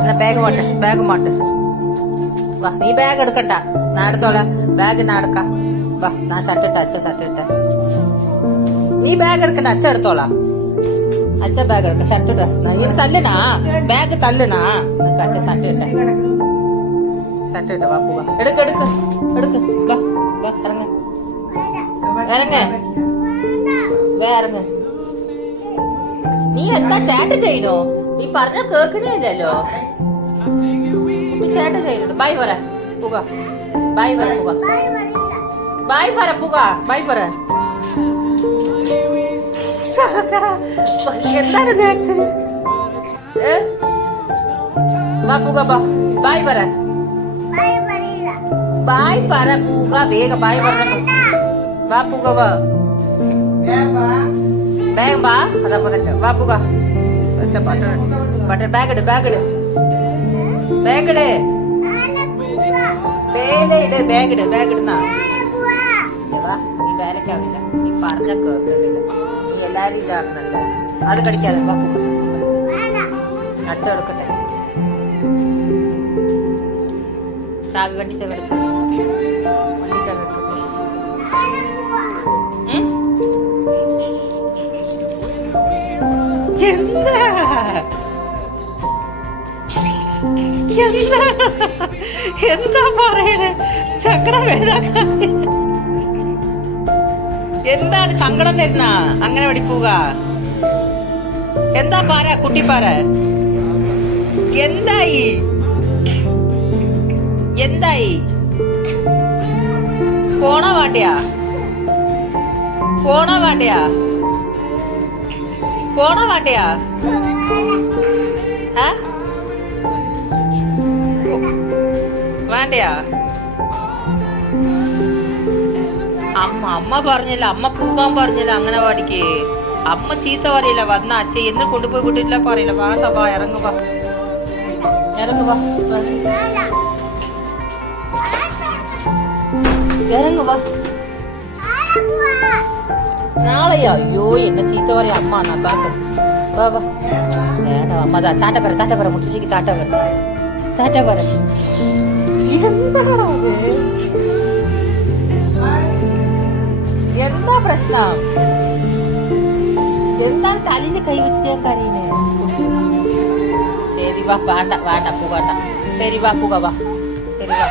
എന്നാ ബാഗ് മാട്ട് വാ. നീ ബാഗ് എടുക്കണ്ട, ഞാൻ എടുത്തോളാം. ബാഗ് ഞാൻ എടുക്കാം. വാ, ഞാൻ ഷർട്ട് ഇട്ട, അച്ഛ ഷർട്ട് ഇട്ട. നീ ബാഗ് എടുക്കണ്ട, അച്ഛ എടുത്തോളാം. അച്ഛ ബാഗ് എടുക്ക, ഷർട്ട് ഇട്ട. ഇത് തല്ലണാ, ബാഗ് തല്ലണാ. അച്ഛ ഷർട്ട് ഇട്ട, ഷർട്ട് ഇട്ട. വാ പോവാ. എടുക്ക് എടുക്ക് എടുക്ക്. വാ വാ, ഇറങ്ങ് ഇറങ്ങ് ഇറങ്ങ്. നീ എന്താ ചേട്ട ചെയ്യണോ? നീ പറഞ്ഞ കേക്കണേ ഇല്ലല്ലോ. നീ ചേട്ട ചെയ്യണോ? ബൈ പറ പോക, ബൈ പറ പോക, ബൈ പറ പോക, ബൈ പറ. എന്താണ് ആക്ച്വലി? വാ പോക, ബൈ പറ, ബൈ പറ പോക, വേഗം ബൈ പറ. വാ പോക, വാ ബാഗ് വാ. അതപ്പോ തന്നെ വാ പോക. ബട്ടൺ ബാഗ് ഇട്, ബാഗ് ഇട്, ബാഗ് ഇട്, ഇട്, ബാഗ് ഇട്, ബാഗ് ഇടുന്നാ. വാ, നീ വേലക്കാവില്ല, നീ പറഞ്ഞ കേൾക്കണ്ടില്ല. നീ എല്ലാരും ഇതാണെന്നല്ലേ. അത് കടിക്കാതെ വാ പോക. അച്ഛ എടുക്കട്ടെ, ചാവി വണ്ടി ചെവെടുക്ക, വണ്ടി ചെവെടുക്കട്ടെ. എന്താ പറയണേ? സങ്കടം വേദന എന്താണ്? സങ്കടം തരുന്ന അങ്ങനെ പഠിപ്പുക. എന്താ പാര കുട്ടിപ്പാര? എന്തായി എന്തായി? പോണോ വേണ്ടയാ? പോണോ വേണ്ടയാ? പോണോ വേണ്ടയാ? വേണ്ടയാ? അമ്മ പറഞ്ഞില്ല, അമ്മ പോകാൻ പറഞ്ഞില്ല അങ്ങനെ പാടിക്ക്. അമ്മ ചീത്ത പറയില്ല. വന്ന അച്ഛ എന്ന് കൊണ്ടുപോയി വിട്ടില്ല പറയില്ല. വേണ്ട വാ, ഇറങ്ങുവാ, ഇറങ്ങുവാ, ഇറങ്ങുവാ. നാളെയാ? അയ്യോ, എന്നെ ചീത്ത പറയാ അമ്മ. നക്കാക്ക് വാ വാ. വേണ്ട അമ്മ. താറ്റ പറ, താറ്റ പറ, മുത്തശ്ശിക്ക് താറ്റ പറ, താറ്റ പറ. എന്താണോ എന്താ പ്രശ്നം? എന്താണ് തലിന് കൈ വെച്ച് ഞാൻ കരയുന്നേ? ശരി വാ, വേണ്ട വേണ്ട പോകണ്ട. ശരി വാ പോക, വാ ശരി വാ.